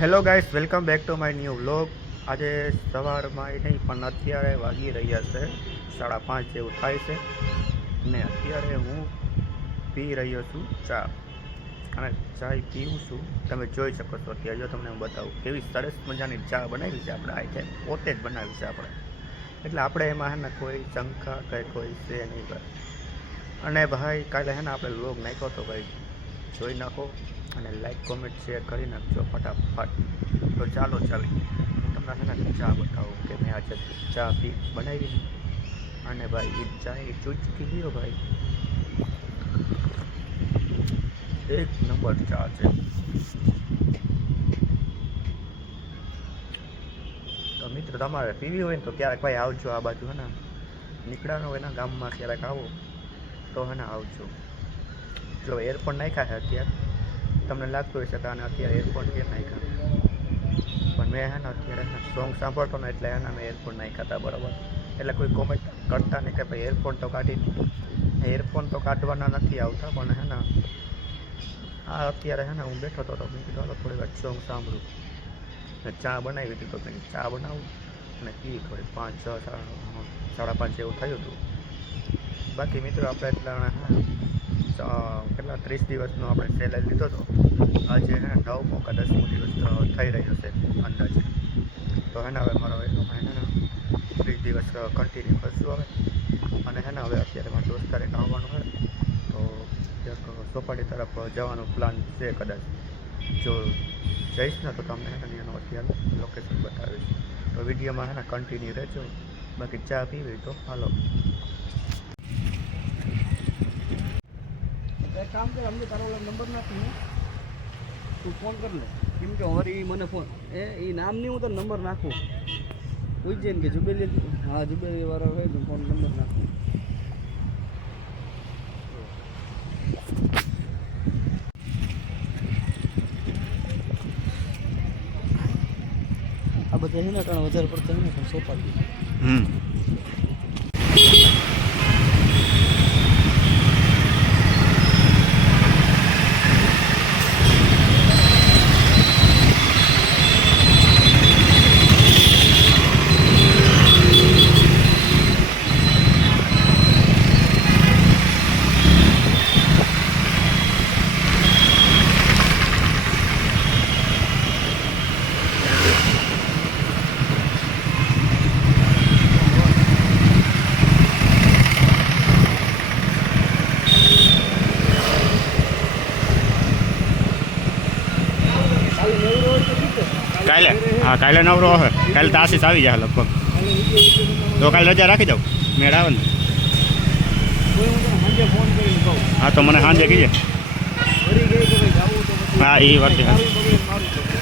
Hello guys welcome back to my new vlog આજે સવારમાં એ નહીં પણ અત્યારે વાગી રહ્યા છે, સાડા પાંચ જેવું થાય છે. ને અત્યારે હું પી રહ્યો છું ચા. અને ચા પીવું છું. તમે જોઈ શકો છો અત્યારે જો તમને હું બતાવું. કેવી સરસ મજાની ચા બનાવી છે આપણે. આ છે પોતે જ બનાવી છે આપણે. એટલે આપણે એમાં કોઈ શંકા કે કોઈ છે નહીં અને ભાઈ, કાલે હે ને આપણે લોગ નાખ્યો હતો ભાઈ, જોઈ નાખો અને લાઈક કોમેન્ટ શેર કરી નાખજો ફટાફટ. તો ચાલો, ચાલી. હું તમને છે ને ચા બતાવું કે મેં આજે ચા પી બનાવી અને ભાઈ, એ ચા એ ચૂચકી લ્યો ભાઈ? એક નંબર ચા છે. તો મિત્ર, તમારે પીવી હોય ને તો ક્યારેક ભાઈ આવજો આ બાજુ, હે ને. નીકળવાનું હોય ને ગામમાં, ક્યારેક આવો. તો હે ને આવજો. જો એરફોન નાખ્યા છે અત્યારે, તમને લાગતું હશે કે આને અત્યારે એરફોન કેમ નાખ્યા? પણ મેં હે ને અત્યારે સોંગ સાંભળતો ને એટલે એના મેં એરફોન નાખ્યા હતા, બરાબર? એટલે કોઈ કોમેન્ટ કરતા નહીં કે ભાઈ એરફોન તો કાઢી એરફોન તો કાઢવાના નથી આવતા, પણ હે ને આ અત્યારે હે ને હું બેઠો હતો તો મેં કીધું, હાલો, થોડી વાર સોંગ સાંભળું. ને ચા બનાવી હતી તો મેં ચા બનાવું? અને પી થોડી પાંચ, છ, સાડા પાંચ જેવું થયું હતું. બાકી મિત્રો આપણે એટલા કેટલા ત્રીસ દિવસનો આપણે સેલ લીધો હતો. આજે હે નવમો કે દસમો દિવસ થઈ રહ્યો છે અંદાજે. તો હે ને હવે મારો એનો હે ને ત્રીસ દિવસ કન્ટિન્યુ કરશું હવે. અને હે ને હવે અત્યારે મારા દોસ્તારે આવવાનું હોય, તો એક ચોપાટી તરફ જવાનો પ્લાન છે કદાચ. જો જઈશ ને તો તમને એનું અત્યારે લોકેશન બતાવીશ. તો વિડીયોમાં હે ને કન્ટિન્યુ રહેજો. બાકી ચા પીવી તો હાલો. એક કામ કર, અમને તારો નંબર નાખી તું ફોન કર લે. કેમ કે વળી મને ફોન એ એ નામ નહીં હું તો નંબર નાખું. પૂછ જઈને કે જુબેલી હા, જુબેલી વાળા હોય તો ફોન નંબર નાખું. આ બધા છે ને કારણ વધારે પડતા છે ને પણ સોપાટી. હમ. કાલે. હા કાલે નવરો હશે કાલે તો આશીષ આવી જાય લગભગ. તો કાલે રજા રાખી જાઉં મેળ આવે ને. હું તો મને સાંજે કહીએ. હા, એ વાત છે. તારું બગડે, મારું બગડે.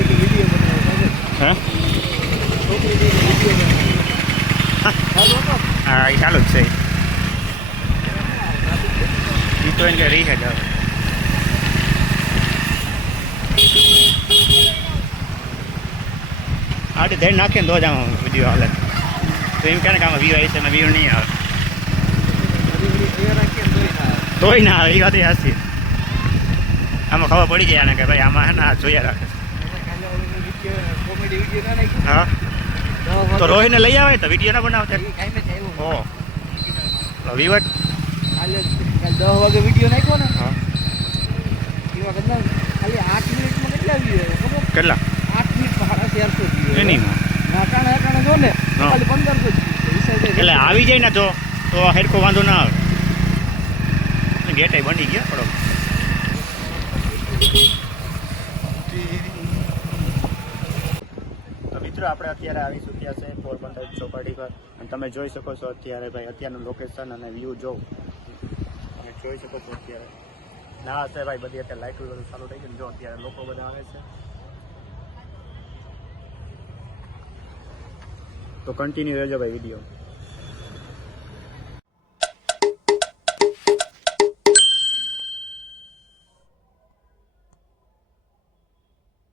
એક વીડિયો બનાવ્યો હે છોકરી જોઈને વીડિયો બનાવ્યો ચાલુ હતો હા એ ચાલુ જ છે એ તો એને રહી છે હવે આટલે ધ્યાન નાખીએ ને તો જ આમ બીજું હાલે તો એમ કહે ને કે આમાં વ્યૂ આવી છે ને વ્યૂ નહીં આવે તોય ના આવે. એ વાત હાસી આમાં ખબર પડી જાય આને કે ભાઈ આમાં હે ને જોયા રાખે. હા. તો રોહિને લઈ આવે તો વીડિયો ના બનાવતા. ઓ વિવટ કાલે દસ વાગે વીડિયો નાખ્યો ને. હા. ખાલી આઠ મિનિટમાં કેટલા વ્યૂ ખબર? કેટલા? આઠ મિનિટમાં સાડા ચારસો વ્યૂ એની નાટાણે નાટાણે જો ને ખાલી પંદરસો એટલે આવી જાય ને તો તો હેડકો વાંધો ના આવે. ગેટ બની ગયા થોડો મિત્રો, આપણે અત્યારે આવી ચૂક્યા છે પોરબંદર ચોપાટી પર. અને તમે જોઈ શકો છો અત્યારે ભાઈ, અત્યારનું લોકેશન અને વ્યૂ જો તમે જોઈ શકો છો અત્યારે. ના હશે ભાઈ, બધી અત્યારે લાઇટ બધું ચાલુ થઈ ગયું જો અત્યારે લોકો બધા આવે છે. તો કન્ટિન્યુ રહેજો ભાઈ વીડિયો.